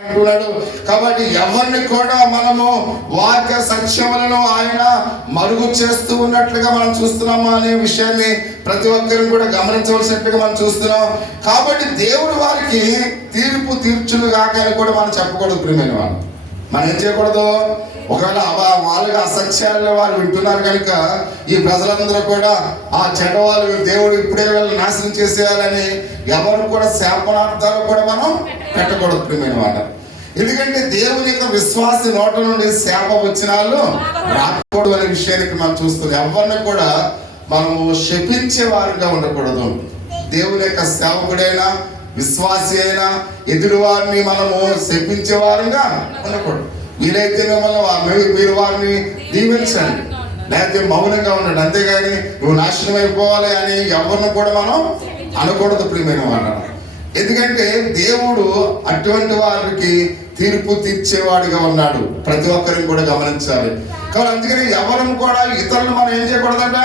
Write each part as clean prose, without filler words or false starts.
అంటున్నాడు. కాబట్టి ఎవరిని కూడా మనము వాక్య సత్యములను ఆయన మరుగు చేస్తూ ఉన్నట్లుగా మనం చూస్తున్నామా అనే విషయాన్ని ప్రతి ఒక్కరిని కూడా గమనించవలసినట్లుగా మనం చూస్తున్నాం. కాబట్టి దేవుడు వారికి తీర్పు తీర్చును గాక అని కూడా మనం చెప్పకూడదు. ప్రియమైన వాళ్ళు మనం ఏం చేయకూడదు. ఒకవేళ వాళ్ళకి అసత్యాలు వాళ్ళు వింటున్నారు కనుక ఈ ప్రజలందరూ కూడా ఆ చెడ్డవాళ్ళు దేవుడు ఇప్పుడే వీళ్ళని నాశనం చేసేయాలని ఎవరు కూడా శాపనార్థాలు కూడా మనం పెట్టకూడదు. ప్రియమైన వాళ్ళ ఎందుకంటే దేవుని యొక్క విశ్వాసి నోట నుండి శాప వచనాలు రాకూడదు అనే విషయానికి మనం చూస్తున్నాం. ఎవరిని కూడా మనము శపించే వారిగా ఉండకూడదు. దేవుని యొక్క సేవకుడైనా విశ్వాసి అయినా ఎదురు వారిని మనము శపించే వారిగా ఉండకూడదు. వీలైతే మిమ్మల్ని మీరు వారిని దీవించండి, లేకపోతే మౌనంగా ఉండండి. అంతేగాని నువ్వు నాశనం అయిపోవాలి అని ఎవరిని కూడా మనం అనకూడదు. ప్రియమైన వాళ్ళ ఎందుకంటే దేవుడు అటువంటి వారికి తీర్పు తీర్చేవాడిగా ఉన్నాడు. ప్రతి ఒక్కరిని కూడా గమనించాలి. కాబట్టి అందుకని ఎవరిని కూడా ఇతరులు మనం ఏం చేయకూడదంట,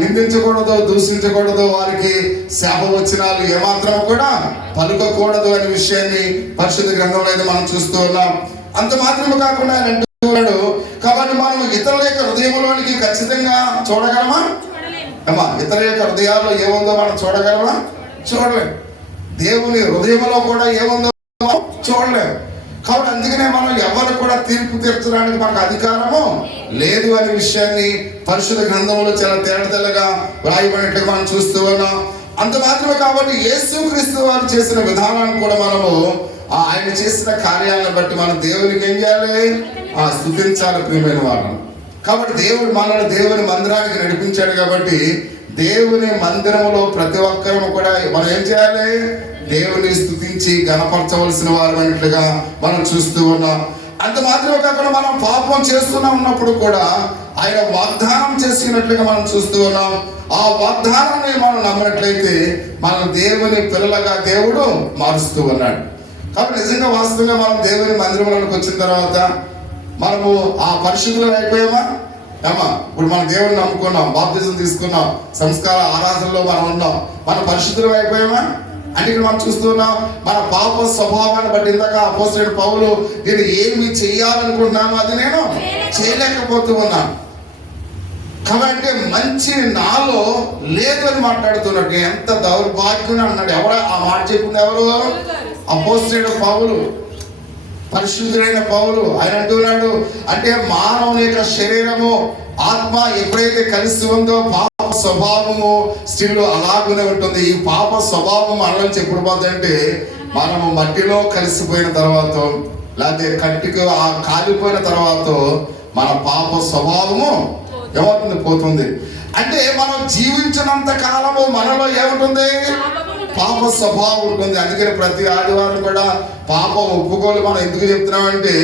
నిందించకూడదు, దూషించకూడదు, వారికి శాప వచనాలు ఏమాత్రం కూడా పలుకకూడదు అనే విషయాన్ని పరిశుద్ధ గ్రంథంలో అయితే మనం చూస్తూ ఉన్నాం. అంత మాత్రమే కాకుండా ఆయన అంటున్నాడు. కాబట్టి మనం ఇతరుల యొక్క హృదయంలోనికి ఖచ్చితంగా చూడగలమా? అమ్మా ఇతరుల యొక్క హృదయాల్లో ఏముందో మనం చూడగలమా? చూడలేము. దేవుని హృదయంలో కూడా ఏముందో చూడలేము. కాబట్టి అందుకనే మనం ఎవరు కూడా తీర్పు తీర్చడానికి మనకు అధికారము లేదు అనే విషయాన్ని పరిశుద్ధ గ్రంథంలో చాలా తేటతెల్లగా వ్రాయబడినట్టుగా మనం చూస్తూ ఉన్నాం. అంత మాత్రమే కాబట్టి యేసుక్రీస్తు వారు చేసిన విధానాన్ని కూడా మనము ఆయన చేసిన కార్యాలను బట్టి మనం దేవునికి ఏం చేయాలి? స్తుతించాలి. ప్రియమైన వాళ్ళం కాబట్టి దేవుడు మనల్ని దేవుని మందిరానికి నడిపించాడు. కాబట్టి దేవుని మందిరంలో ప్రతి ఒక్కరూ కూడా మనం ఏం చేయాలి? దేవుని స్తుతించి గణపరచవలసిన వారు అన్నట్లుగా మనం చూస్తూ ఉన్నాం. అంత మాత్రమే కాకుండా మనం పాపం ఉన్నప్పుడు కూడా ఆయన వాగ్దానం చేసినట్లుగా మనం చూస్తూ ఉన్నాం. ఆ వాగ్దానాన్ని మనం నమ్మినట్లయితే మన దేవుని పిల్లలుగా దేవుడు మారుస్తూ ఉన్నాడు. కాబట్టి నిజంగా వాస్తవంగా మనం దేవుని మందిరంలోకి వచ్చిన తర్వాత మనము ఆ పరిశుద్ధులు అయిపోయామా? ఏమా ఇప్పుడు మన దేవుడిని నమ్ముకున్నాం, బాప్తిజం తీసుకున్నాం, సంస్కార ఆరాధనలో మనం ఉన్నాం, మన పరిశుద్ధులు అయిపోయామా? అంటే ఇక్కడ మనం చూస్తున్నాం మన పాప స్వభావాన్ని బట్టి ఇందాక అపోస్తలుడైన పౌలు నేను ఏమి చెయ్యాలనుకుంటున్నాను అది నేను చేయలేకపోతూ ఉన్నాను. కాబట్టి మంచి నాలో లేదు అని మాట్లాడుతున్నట్టు ఎంత దౌర్భాగ్యం అన్నాడు. ఎవరు ఆ మాట చెప్పింది? ఎవరు? అపోస్తలుడైన పౌలు, పరిశుద్ధుడైన పౌలు. ఆయన అంటున్నాడు అంటే మానవుని యొక్క శరీరము ఆత్మ ఎప్పుడైతే కలిసి ఉందో పాప స్వభావము స్టిల్ అలాగనే ఉంటుంది. ఈ పాప స్వభావం మనలో ఎప్పుడు పోతుందంటే మనము మట్టిలో కలిసిపోయిన తర్వాత లేకపోతే కట్టికి కాలిపోయిన తర్వాత మన పాప స్వభావము ఏమవుతుంది? పోతుంది. అంటే మనం జీవించినంత కాలము మనలో ఏముంటుంది? పాప స్వభావం ఉంటుంది. అందుకని ప్రతి ఆదివారం కూడా పాప ఒప్పుకోలు మనం ఎందుకు చెప్తున్నామంటే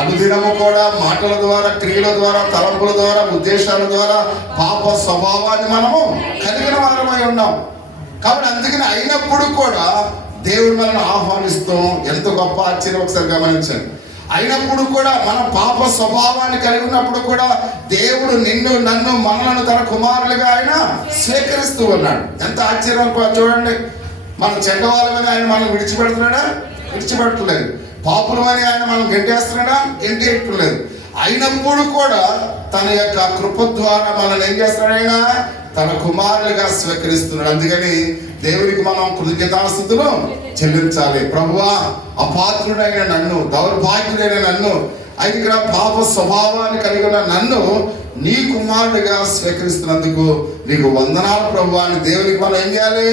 అనుదినము కూడా మాటల ద్వారా, క్రియల ద్వారా, తలంపుల ద్వారా, ఉద్దేశాల ద్వారా పాప స్వభావాన్ని మనము కలిగిన వారమై ఉన్నాం. కాబట్టి అందుకని అయినప్పుడు కూడా దేవుడు మనల్ని ఆహ్వానిస్తాం. ఎంత గొప్ప ఆశ్చర్యం ఒకసారి గమనించండి. అయినప్పుడు కూడా మన పాప స్వభావాన్ని కలిగి ఉన్నప్పుడు కూడా దేవుడు నిన్ను నన్ను మనలను తన కుమారులుగా ఆయన స్వీకరిస్తూ ఉన్నాడు. ఎంత ఆశ్చర్యం చూడండి. మన చెడ్డవాళ్ళమని ఆయన మనం విడిచిపెడుతున్నాడా? విడిచిపెట్టలేదు. పాపులమని ఆయన మనం గెంటేస్తున్నాడా? గెంటేయట్లేదు. అయినప్పుడు కూడా తన యొక్క కృప ద్వారా మనల్ని ఏం చేస్తున్నాడు? ఆయన తన కుమారులుగా స్వీకరిస్తున్నాడు. అందుకని దేవునికి మనం కృతజ్ఞతాస్తుతులు చెల్లించాలి. ప్రభువా అపాత్రుడైన నన్ను, దౌర్భాగ్యుడైన నన్ను, అయితే ఇక్కడ పాప స్వభావాన్ని కలిగిన నన్ను నీ కుమారుడిగా స్వీకరిస్తున్నందుకు నీకు వందనాలు ప్రభువా అని దేవునికి మనం ఏం చేయాలి?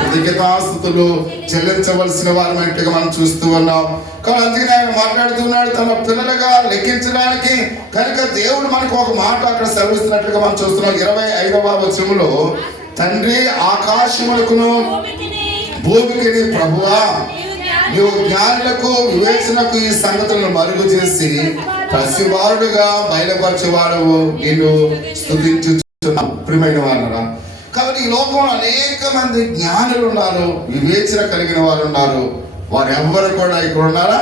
కృతజ్ఞతాస్తుతులు చెల్లించవలసిన వారమైనట్టుగా మనం చూస్తూ ఉన్నాం. కానీ అందుకని ఆయన మాట్లాడుతున్నాడు తన పిల్లలుగా లెక్కించడానికి. కనుక దేవుడు మనకు ఒక మాట అక్కడ సెలవిస్తున్నట్లుగా మనం చూస్తున్నాం. 25వ వచనంలో తండ్రి ఆకాశములకును భూమికిని ప్రభువా నీవు జ్ఞానులకు వివేచనకు ఈ సంగతులను మరుగు చేసి పసివారుడుగా బయలుపరచేవాడు నిన్ను స్తుతించుచున్నాం. ప్రియమైన వారురా కాబట్టి ఈ లోకంలో అనేక మంది జ్ఞానులు ఉన్నారు, వివేచన కలిగిన వారు ఉన్నారు. వారు ఎవరు కూడా ఇక్కడ ఉన్నారా?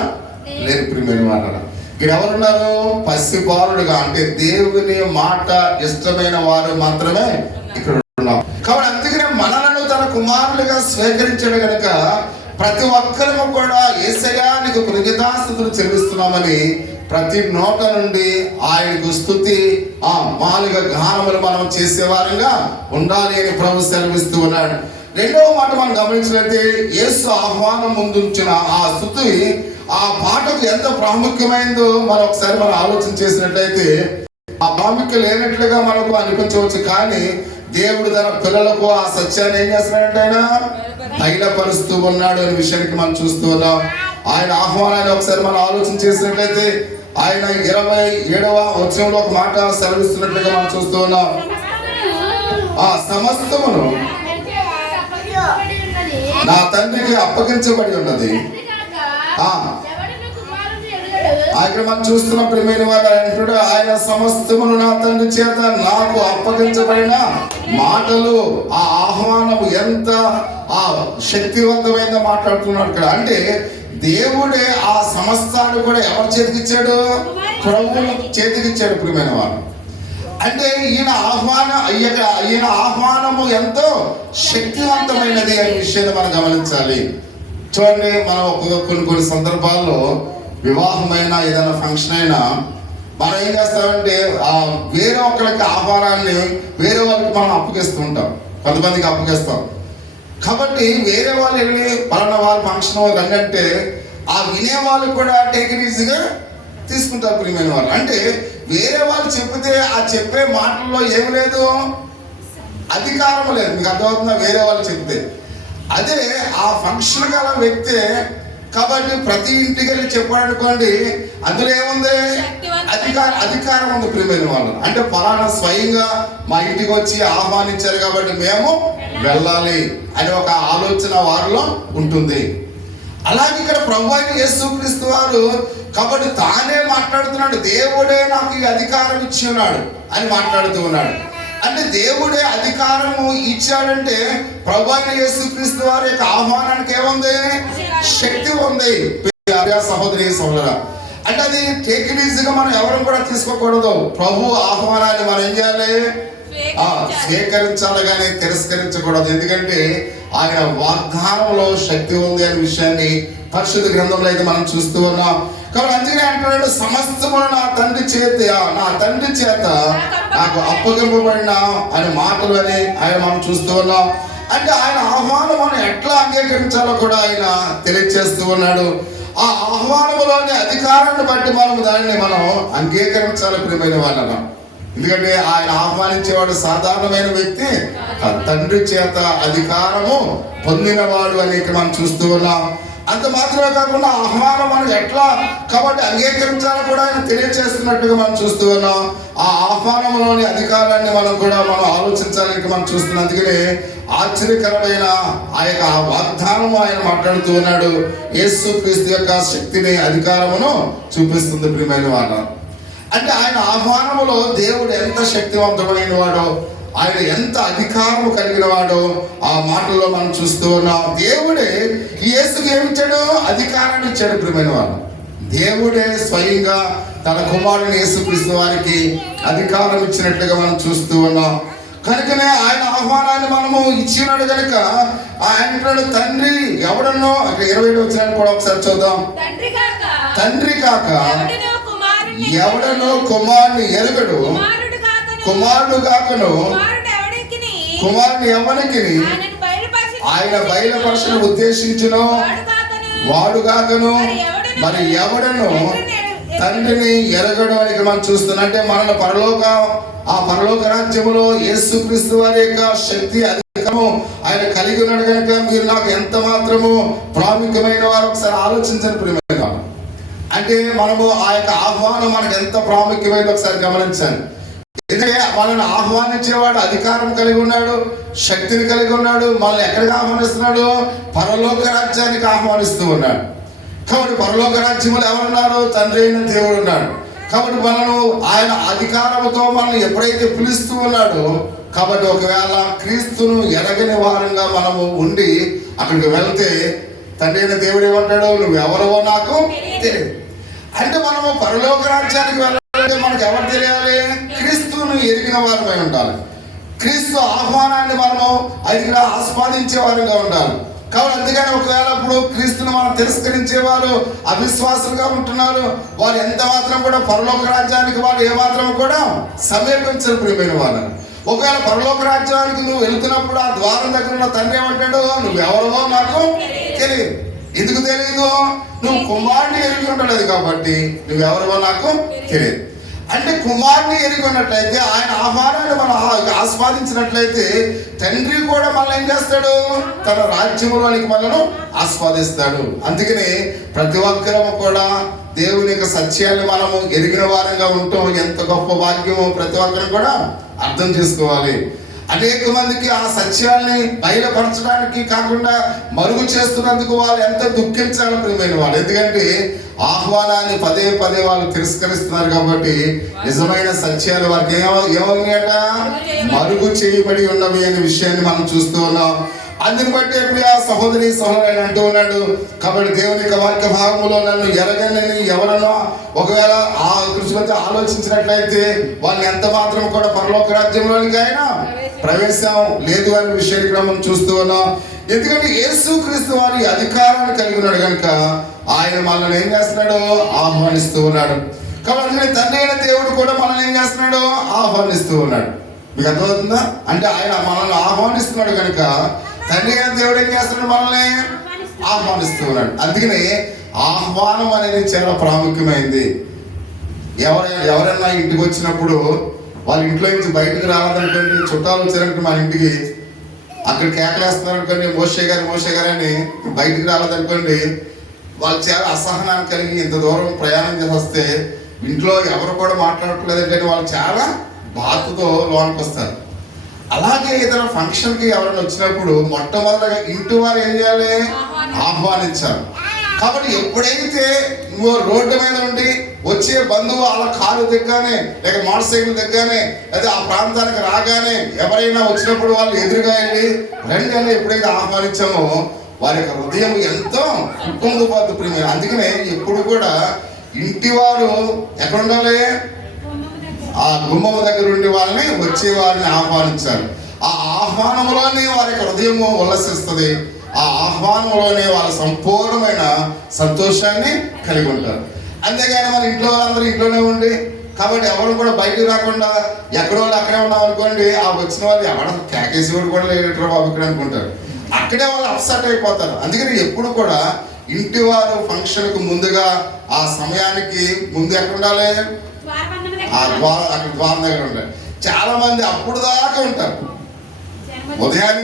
లేరు. ప్రియమైన వారురా ఇక్కడ ఎవరున్నారు? పసివారుడుగా అంటే దేవుని మాట ఇష్టమైన వారు మాత్రమే ఇక్కడ ఉన్నారు. కాబట్టి అందుకనే మనలను తన కుమారులుగా స్వీకరించాడు కనుక ప్రతి ఒక్కరము కూడా యేసయ్యా నీకు కృతజ్ఞతాస్తుతులు చెల్లిస్తున్నామని ప్రతి నోట నుండి ఆయనకు స్తుతి మాలిక గానములు మనం చేసేవారంగా ఉండాలి అని ప్రభు సెలవిస్తూ ఉన్నాడు. రెండవ మాట మనం గమనించినట్లయితే యేసు ఆహ్వానం ముందుంచిన ఆ స్తుతి ఆ పాటకు ఎంత ప్రాముఖ్యమైందో మనం ఒకసారి మనం ఆలోచన చేసినట్లయితే ఆ ప్రాముఖ్యం లేనట్లుగా మనకు అనిపించవచ్చు. కానీ దేవుడు తన పిల్లలకు ఆ సత్యాన్ని ఏం చేస్తున్నాడంటే ఆయన బయలుపరుస్తూ ఉన్నాడు అనే విషయానికి మనం చూస్తూ ఉన్నాం. ఆయన ఆహ్వానాన్ని ఒకసారి మనం ఆలోచన చేసినట్లయితే ఆయన 27వ వచనంలో ఒక మాట సెలవిస్తున్నట్లుగా మనం చూస్తూ ఉన్నాం. ఆ సమస్తమును నా తండ్రికి అప్పగించబడి ఉన్నది. ఇక్కడ మనం చూస్తున్న ప్రియమైన వారు అంటాడు, ఆయన సమస్తమును నా తండ్రి చేత నాకు అప్పగించబడిన మాటలు. ఆ ఆహ్వానం ఎంత శక్తివంతమైందో మాట్లాడుతున్నాడు ఇక్కడ. అంటే దేవుడే ఆ సమస్తాన్ని కూడా ఎవరి చేతికిచ్చాడు? ప్రభువు చేతికిచ్చాడు ప్రియమైన వారు. అంటే ఈయన ఆహ్వానము ఎంతో శక్తివంతమైనది అనే విషయాన్ని మనం గమనించాలి. చూడండి, మనం కొన్ని సందర్భాల్లో వివాహమైన ఏదైనా ఫంక్షన్ అయినా మనం ఏం చేస్తామంటే వేరే ఒకరికి ఆహ్వానాన్ని వేరే వాళ్ళకి మనం అప్పగిస్తూ ఉంటాం, కొంతమందికి అప్పగిస్తాం. కాబట్టి వేరే వాళ్ళు వెళ్ళి పలానా వాళ్ళ ఫంక్షన్ వాళ్ళు అంటే ఆ వినే వాళ్ళు కూడా టేక్ ఇట్ ఈజీగా తీసుకుంటారు ప్రియమైన వాళ్ళు. అంటే వేరే వాళ్ళు చెప్తే ఆ చెప్పే మాటల్లో ఏమి లేదు, అధికారం లేదు. మీకు అర్థమవుతుందా? వేరే వాళ్ళు చెప్తే అదే ఆ ఫంక్షన్ గల వ్యక్తే కాబట్టి ప్రతి ఇంటికి వెళ్ళి చెప్పాలనుకోండి, అందులో ఏముంది? అధికారం ఉంది ప్రియమైన వాళ్ళు. అంటే ఫలానా స్వయంగా మా ఇంటికి వచ్చి ఆహ్వానించారు కాబట్టి మేము వెళ్ళాలి అనే ఒక ఆలోచన వారిలో ఉంటుంది. అలాగే ఇక్కడ ప్రభువైన యేసుక్రీస్తు వారు కాబట్టి తానే మాట్లాడుతున్నాడు, దేవుడే నాకు ఈ అధికారం ఇచ్చి ఉన్నాడు అని మాట్లాడుతూ ఉన్నాడు. అంటే దేవుడే అధికారము ఇచ్చాడంటే ప్రభువైన యేసుక్రీస్తు వారి యొక్క ఆహ్వానానికి ఏముంది? శక్తి ఉంది. సహోదరి సహోదర, అంటే అది టేక్ ఇట్ ఈజీగా మనం ఎవరు కూడా తీసుకోకూడదు. ప్రభు ఆహ్వానాన్ని మనం ఏం చేయాలి? స్వీకరించాలి కానీ తిరస్కరించకూడదు. ఎందుకంటే ఆయన వాగ్దానంలో శక్తి ఉంది అనే విషయాన్ని పరిశుద్ధ గ్రంథంలో అయితే మనం చూస్తూ ఉన్నాం. కాబట్టి అందుకనే అంటున్నాడు, సమస్తమును నా తండ్రి చేత నాకు అప్పగింపబడిన అనే మాటలు అని ఆయన మనం చూస్తూ ఉన్నాం. అంటే ఆయన ఆహ్వానం మనం ఎట్లా అంగీకరించాలో కూడా ఆయన తెలియజేస్తూ ఉన్నాడు. ఆ ఆహ్వానంలోని అధికారాన్ని బట్టి దానిని మనం అంగీకరించాలి ప్రియమైన వాళ్ళను. ఎందుకంటే ఆయన ఆహ్వానించేవాడు సాధారణమైన వ్యక్తి, తండ్రి చేత అధికారము పొందినవాడు అని మనం చూస్తూ ఉన్నాం. అంత మాత్రమే కాకుండా ఆహ్వానం మనం ఎట్లా కాబట్టి అంగీకరించాలని కూడా ఆయన తెలియజేస్తున్నట్టుగా మనం చూస్తూ ఉన్నాం. ఆ ఆహ్వానంలోని అధికారాన్ని మనం ఆలోచించాలని మనం చూస్తున్నాం. అందుకనే ఆశ్చర్యకరమైన ఆ యొక్క వాగ్దానము ఆయన మాట్లాడుతూ ఉన్నాడు. యేసుక్రీస్తు యొక్క శక్తిని, అధికారమును చూపిస్తుంది ప్రియమైన వాడు. అంటే ఆయన ఆహ్వానములో దేవుడు ఎంత శక్తివంతమైన వాడో, ఆయన ఎంత అధికారము కలిగిన వాడో ఆ మాటల్లో మనం చూస్తూ ఉన్నాం. దేవుడే యేసుకి ఏమిచ్చాడు? అధికారాన్ని ఇచ్చాడు ప్రియమైన వాడు. దేవుడే స్వయంగా తన కుమారుని యేసుక్రీస్తు వారికి అధికారం ఇచ్చినట్లుగా మనం చూస్తూ ఉన్నాం. కనుకనే ఆయన ఆహ్వానాన్ని మనము ఇచ్చినాడు కనుక ఆయన తండ్రి ఎవడనో 27 వచ్చినాన్ని కూడా ఒకసారి చూద్దాం. తండ్రి కాక ఎవడనో కుమారుని ఎరుగడు, కుమారుడు కాకను కుమారుని ఎవరికి ఆయన బయలుపరచన ఉద్దేశించును వాడు కాకను మరి ఎవడను తండ్రిని ఎరగడం అని మనం చూస్తున్నాం. అంటే మన పరలోక రాజ్యములో యేసుక్రీస్తు వారి యొక్క శక్తి అధికారము ఆయన కలిగి ఉన్నాడు కనుక మీరు నాకు ఎంత మాత్రము ప్రాముఖ్యమైన వారు ఒకసారి ఆలోచించండి ప్రియమైన. అంటే మనము ఆ యొక్క ఆహ్వానం మనకు ఎంత ప్రాముఖ్యమైనది ఒకసారి గమనించాలి. ఎందుకంటే మనల్ని ఆహ్వానించేవాడు అధికారం కలిగి ఉన్నాడు, శక్తిని కలిగి ఉన్నాడు. మనల్ని ఎక్కడికి ఆహ్వానిస్తున్నాడు? పరలోక రాజ్యానికి ఆహ్వానిస్తూ ఉన్నాడు. కాబట్టి పరలోక రాజ్యములు ఎవరున్నారు? తండ్రి అయిన దేవుడు ఉన్నాడు. కాబట్టి మనను ఆయన అధికారంతో మనల్ని ఎప్పుడైతే పిలుస్తూ ఉన్నాడో, కాబట్టి ఒకవేళ క్రీస్తును ఎరగని వారంగా మనము ఉండి అక్కడికి వెళ్తే తండ్రి అయిన దేవుడు ఏమంటాడు? నువ్వు ఎవరో నాకు తెలియదు. అంటే మనము పరలోక రాజ్యానికి వెళ్ళాలంటే మనకు ఎవరు తెలియాలి? క్రీస్తును ఎరిగిన వారమై ఉండాలి. క్రీస్తు ఆహ్వానాన్ని మనము అది ఆస్వాదించే వారంగా ఉండాలి. కాబట్టి అందుకని ఒకవేళ ఇప్పుడు క్రీస్తును మనం తిరస్కరించేవారు అవిశ్వాసులుగా ఉంటున్నారు, వారు ఎంత మాత్రం కూడా పరలోక రాజ్యానికి వారు ఏమాత్రం కూడా సమీపించరు ప్రియమైన వాళ్ళని. ఒకవేళ పరలోక రాజ్యానికి నువ్వు వెళుతున్నప్పుడు ఆ ద్వారం దగ్గర ఉన్న తండ్రి ఏమంటాడు, నువ్వెవరో నాకు తెలియదు. ఎందుకు తెలియదు? నువ్వు కుమారుని ఎరిగి ఉండలేదు కాబట్టి నువ్వెవరో నాకు తెలియదు. అంటే కుమారుని ఎరిగి ఉన్నట్లయితే, ఆయన ఆహ్వానాన్ని మనం ఆస్వాదించినట్లయితే తండ్రి కూడా మనల్ని ఏం చేస్తాడు, తన రాజ్యంలోనికి మనను ఆస్వాదిస్తాడు. అందుకని ప్రతి ఒక్కరము కూడా దేవుని యొక్క సత్యాన్ని మనము ఎరిగిన వారంగా ఉంటాం. ఎంత గొప్ప భాగ్యమో ప్రతి ఒక్కరు కూడా అర్థం చేసుకోవాలి. అనేక మందికి ఆ సత్యాల్ని బయలుపరచడానికి కాకుండా మరుగు చేస్తున్నందుకు వాళ్ళు ఎంత దుఃఖించాలి ప్రియమైన వాళ్ళు. ఎందుకంటే ఆహ్వానాన్ని పదే పదే వాళ్ళు తిరస్కరిస్తున్నారు కాబట్టి నిజమైన సత్యాలు వారికి ఏమవునాయట, మరుగు చేయబడి ఉన్నవి అనే విషయాన్ని మనం చూస్తూ ఉన్నాం. అందుని బట్టి ప్రియ సహోదరి సహోదరుడు అంటూ ఉన్నాడు. కాబట్టి దేవుని యొక్క వాక్య భాగంలో నన్ను ఎరగని ఎవరనో ఒకవేళ ఆ దృష్టి ఆలోచించినట్లయితే వాళ్ళని ఎంత మాత్రం కూడా పరలోక రాజ్యంలోనికి అయినా ప్రవేశం లేదు అనే విషయాన్ని కూడా మనం చూస్తూ ఉన్నాం. ఎందుకంటే యేసుక్రీస్తు వారి అధికారాన్ని కలిగి ఉన్నాడు కనుక ఆయన మనల్ని ఏం చేస్తున్నాడు, ఆహ్వానిస్తూ ఉన్నాడు. కాబట్టి తండ్రి అయిన దేవుడు కూడా మనల్ని ఏం చేస్తున్నాడు, ఆహ్వానిస్తూ ఉన్నాడు. మీకు అర్థమవుతుందా? అంటే ఆయన మనల్ని ఆహ్వానిస్తున్నాడు కనుక తండ్రి అయిన దేవుడు ఏం చేస్తున్నాడు, మనల్ని ఆహ్వానిస్తూ ఉన్నాడు. అందుకని ఆహ్వానం అనేది చాలా ప్రాముఖ్యమైంది. ఎవరైనా ఇంటికి వచ్చినప్పుడు వాళ్ళ ఇంట్లో నుంచి బయటకు రావాలనుకోండి, చుట్టాలు వచ్చారనుకో మన ఇంటికి, అక్కడ కేకలేస్తున్నారు అనుకోండి, మోషే గారు అని బయటకు రాలేదనుకోండి, వాళ్ళు చాలా అసహనాన్ని కలిగి ఇంత దూరం ప్రయాణం చేసి వస్తే ఇంట్లో ఎవరు కూడా మాట్లాడట్లేదంటే వాళ్ళు చాలా బాధతో లోనికి వస్తారు. అలాగే ఏదైనా ఫంక్షన్కి ఎవరైనా వచ్చినప్పుడు మొట్టమొదటిగా ఇంటి వారు ఏం చేయాలి, ఆహ్వానించాలి. కాబట్టి ఎప్పుడైతే నువ్వు రోడ్డు మీద ఉండి వచ్చే బంధువు అలా కారు దిగ్గానే లేక మోటార్ సైకిల్ దిగ్గానే లేదా ఆ ప్రాంతానికి రాగానే ఎవరైనా వచ్చినప్పుడు వాళ్ళు ఎదురుగా వెళ్ళి రండి అని ఎప్పుడైతే ఆహ్వానించామో వారి యొక్క హృదయం ఎంతో ఉప్పొంగిపోద్ది ప్రేమ. అందుకనే ఎప్పుడు కూడా ఇంటి వారు ఎక్కడ ఉండాలి, ఆ గుమ్మం దగ్గర ఉండి వాళ్ళని వచ్చే వారిని ఆహ్వానించాలి. ఆ ఆహ్వానంలోనే వారి యొక్క హృదయము ఉల్లసిస్తుంది. ఆ ఆహ్వానంలోనే వాళ్ళ సంపూర్ణమైన సంతోషాన్ని కలిగి ఉంటారు. అంతేగాని మన ఇంట్లో వాళ్ళందరూ ఇంట్లోనే ఉండి కాబట్టి ఎవరు కూడా బయటకు రాకుండా ఎక్కడో అక్కడే ఉన్నాం అనుకోండి, ఆ వచ్చిన వాళ్ళు ఎవడ కేకేసి కూడా లేటరా బాబు ఇక్కడ అనుకుంటారు. అక్కడే వాళ్ళు అప్సెట్ అయిపోతారు. అందుకని ఎప్పుడు కూడా ఇంటి వారు ఫంక్షన్కు ముందుగా ఆ సమయానికి ముందు ఎక్కడ ఉండాలి, అక్కడ ద్వారం దగ్గర ఉండాలి. చాలా మంది అప్పుడు దాకా ఉంటారు. ఉదయాన్నే